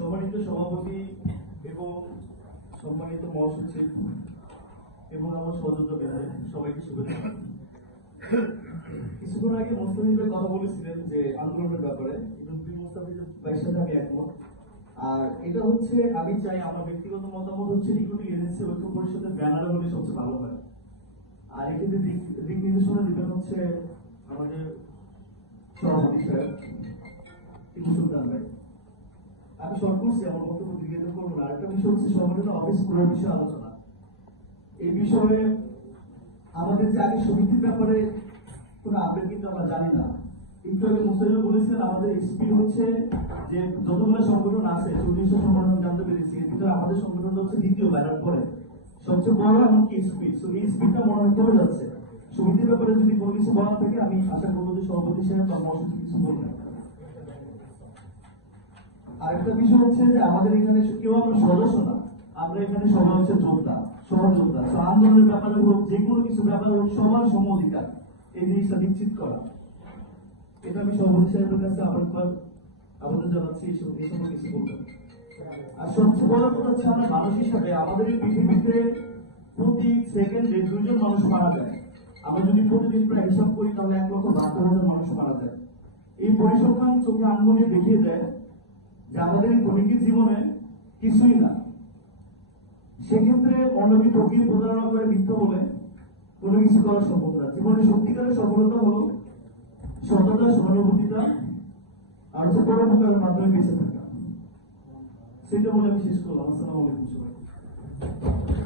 সম্মানিত সভাপতি এবং সম্মানিত মহাসচিব এবং আমার সহযোদ্ধা বেড়ায় সবাইকে শুভেচ্ছা। কিছুক্ষণ আগে মোস্তাফিজ ভাই কথা বলেছিলেন যে আন্দোলনের ব্যাপারে, এবং মোস্তাফিজ ভাইয়ের সাথে আমি একমত। আর এটা হচ্ছে আমি চাই, আমার ব্যক্তিগত মতামত হচ্ছে রিক্রুটিং এজেন্সি ঐক্য পরিষদের ব্যানারে হলে সবচেয়ে ভালো হয়। আর এক্ষেত্রে দিক নির্দেশনা দিবেন হচ্ছে আমাদের সভাপতি সাহেব টিপু সুলতান ভাই। আমি শর্ট করছি, আমার বক্তব্য দীর্ঘায়িত করবো না। আরেকটা বিষয় হচ্ছে সম্মানিত অফিস পুরো বিষয়ে আলোচনা। এই বিষয়ে আমাদের যে আগে সমিতির ব্যাপারে কোনো আপডেট কিন্তু আমরা জানি না। একটু আগে মুস্তাফিজ বলেছিলেন আমাদের এসপি হচ্ছে যে যতগুলো সংগঠন আছে 40টা সংগঠন জানতে পেরেছি, এর ভিতরে আমাদের সংগঠনটা হচ্ছে দ্বিতীয় ব্যানার পরে সবচেয়ে বড় এমনকি এসপি। তো এই স্পিডটা মনে হয় কমে যাচ্ছে। সমিতির ব্যাপারে যদি কোনো কিছু বলার থাকে আমি আশা করবো যে সভাপতি সাহেব বা মহাসচিব কিছু বলবেন। আরেকটা বিষয় হচ্ছে যে আমাদের এখানে কেউ আমরা সদস্য না, আমরা এখানে সবাই হচ্ছে যোদ্ধা, সহযোদ্ধা। তো আন্দোলনের ব্যাপারে হোক, যে কোনো কিছু ব্যাপারে হোক, সবার সম অধিকার, এই জিনিসটা নিশ্চিত করা। এটা আমি সভাপতি সাহেবের কাছে আবেদন জানাচ্ছি এই সময় কিছু বলবেন। আর সবচেয়ে বড় কথা হচ্ছে আমরা মানুষ হিসাবে আমাদের এই পৃথিবীতে প্রতি সেকেন্ডে 2 জন মানুষ মারা যায়। আমরা যদি প্রতিদিন প্রায় হিসাব করি তাহলে 1,72,000 মানুষ মারা যায়। এই পরিসংখ্যান চোখে আঙ্গুলে দেখিয়ে দেয় যে আমাদের এই দৈনিক জীবনে কিছুই না। সেক্ষেত্রে অন্যকে ঠকিয়ে প্রতারণা করে মিথ্যা বলে কোনো কিছু করা সম্ভব না। জীবনে সত্যিকারের সফলতা হলো সততা, সহানুভূতিতা আর হচ্ছে পরোপকারের মাধ্যমে বেঁচে থাকা। সেটা বলে আমি শেষ করলাম। আসসালামু আলাইকুম সবাই।